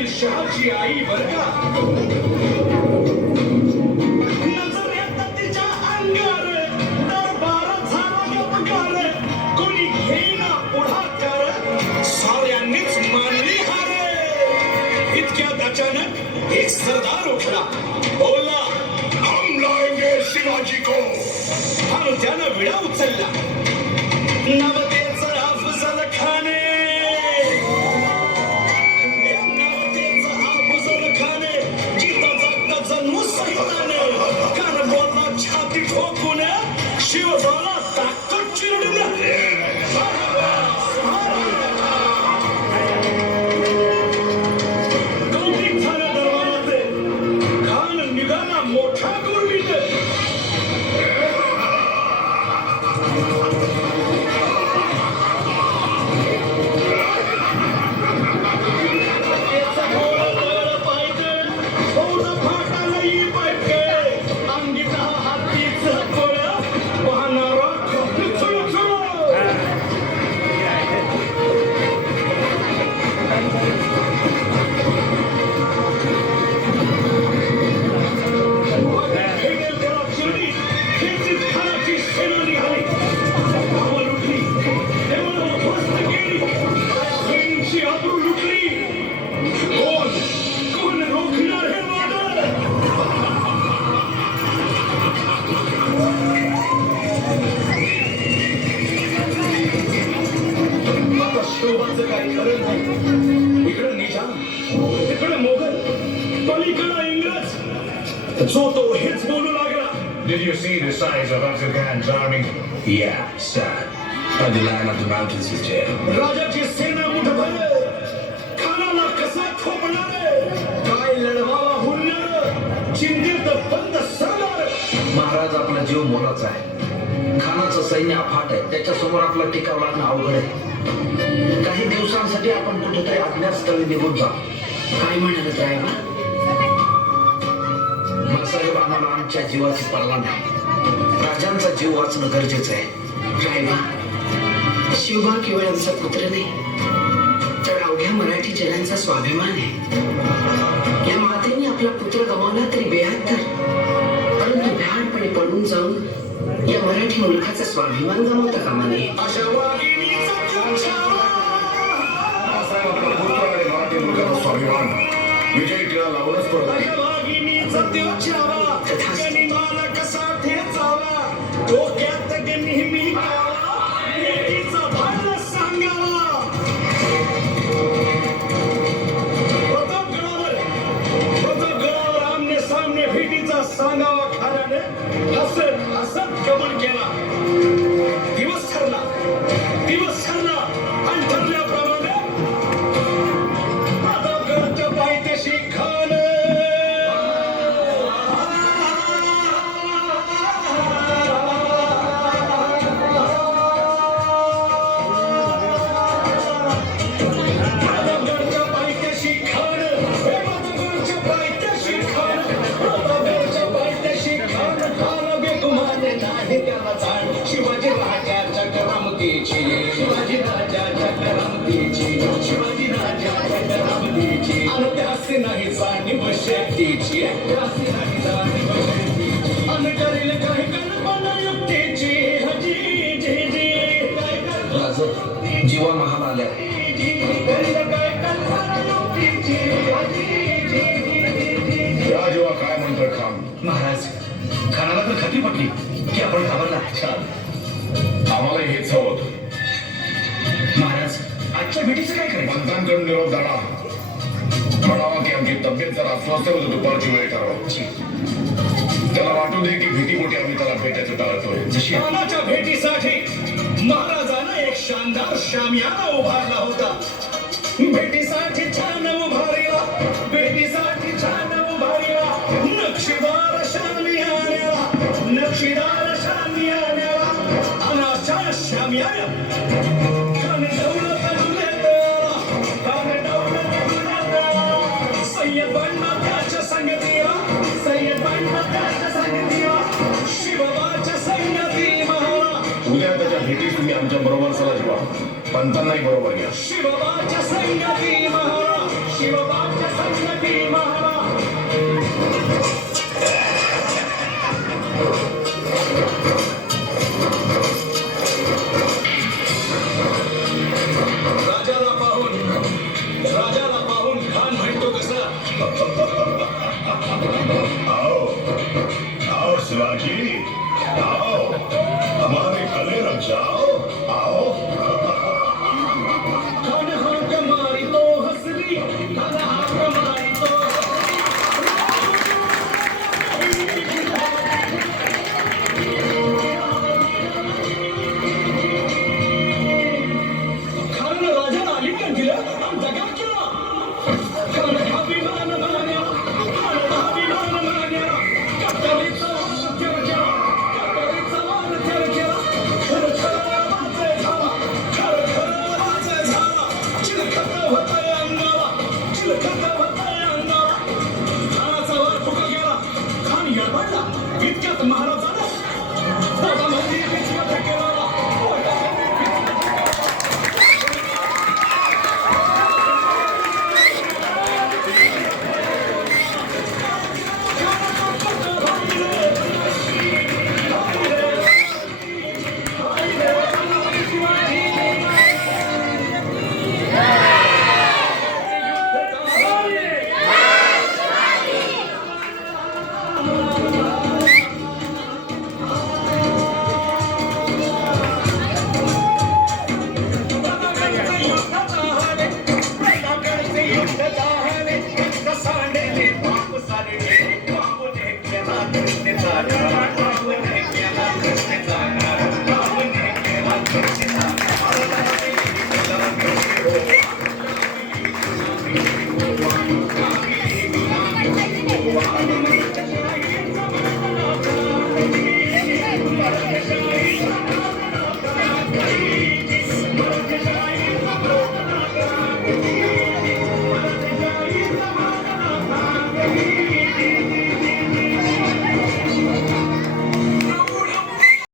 आदिलशहाची आई बर का. नजर येतात तिच्या अंगार दरबार झाला गपकार कोणी घेईना पुढाकार साऱ्यांनीच मानली हार. इतक्यात अचानक एक सरदार उठला बोलला हम लाएंगे शिवाजी को. आणि त्यानं विडा उचलला नवतेचं अफजल खाने. नवतेचं अफजल खाने जिथं जागता जन्म सैताने कान बोलला छाती ठोकून शिवबाला ताकद चिरडून. कौतिक झालं दरबाराचे खान निघाला मोठा गुरवीत. इकडे निजाम तिकडे मोगल पलीकडे इंग्रज जो तो हेच बोलू लागला. Did you see the size of Afzal Khan's army? Yeah, sir. On the line of the mountains is there. राजाची सेना मुठभर खानाला कसा ठोकणार काय लढवावा हुनर चिंतेत बंद सरदार. महाराज आपला जीव मोलाचा आहे. खानाचं सैन्य अफाट आहे. त्याच्यासमोर आपला टिकाव लागणं अवघड आहे. काही दिवसांसाठी आपण कुठेतरी अज्ञातस्थळी निघून जा. काय म्हणाल साहेबा? साहेब आम्हाला आमच्या जीवाची पर्वा नाही. राजांचा जीव वाचणं गरजेचं आहे. साहेबा शिवबा केवळ आमचा पुत्र नाही तर अवघ्या मराठी जनांचा स्वाभिमान आहे. या मातेने आपला पुत्र गमावला तरी बेहत्तर परंतु भ्याडपणे पडून जाऊन या मराठी मुलखाचा स्वाभिमान गमावता कामा नये. अशा वाघिणीचा स्वाभिमान विजय टिळा लावूनच पडतो. गनिमाला कसा ठेचावा डोक्यात नेहमी लेकीचा भाला सांगावा. प्रतापगडावर आमने सामने भेटीचा सांगावा खाल्याने हसत हसत गमन केला. दिवस ठरला आणि ठरल्याप्रमाणे प्रतापगडाच्या पायथ्याशी खान शिवाजी राजाच्या करामतीची शिवाजी राजाच्या करामतीची शिवाजी राजाच्या करामतीची अनुत्यासी नाही जाणीव शक्तीची त्यासी नाही जाणीव शक्तीची अनुकरील काही कल्पना युक्तीची हजी जी जी राजे जीवा महाल आल्या. काय कल्पना युक्तीची हजी जी जी. या जेव्हा काय म्हणतोय खान? महाराज खानाला तर खात्री पटली की आपण घाबरला. छान, आम्हाला हेच हवं होतं. महाराज आजच्या भेटीचं काय करायचं? पंतांकडून निरोप जाणा म्हणावा की आमची तब्येत जरा अस्वस्थ होती. दुपारची वेळ ठरवायची. त्याला वाटू दे की भीती मोठी आम्ही त्याला भेटायचं टाळतोय. जशी खानाच्या भेटीसाठी महाराजानं एक शानदार शामियाना उभारला होता. भेटीसाठी छान उभारला भेटीसाठी छान उभारला नक्षीदार शामियाना नक्षीदार शामियाना अनाच्या शामियाना कान दौलत सय्यद बनला त्याच्या संगतीला सय्यद बनला त्याच्या संगतीला शिवबाच्या संगती महारा. उद्या त्याच्या भेटीस तुम्ही आमच्या बरोबर चला जेव्हा पंतांनाही बरोबर घ्या. शिवबाच्या संगती महारा शिवबाच्या संगती महारा राजाला पाहून खान म्हणतो कसा आओ आओ शिवाजी आओ हमारे गले लग जाओ आओ खान हाक मारितो हसरी खान हाक मारितो खान राजाला आलिंगन दिलं आणि दगा केला खान अभिमान मान्या खान अभिमान मान्या कटरीचा वार त्याला केला कटरीचा वार त्याला केला खरखर वाजय झाला खरखर वाजय झाला चिलखत होतंय अंगाला चिलखत होतंय अंगाला खानाचा वार फुका गेला खान यडबडला इतक्यात महाराजाला पोटामध्ये पिचका फेकेला पोटामध्ये Thank you.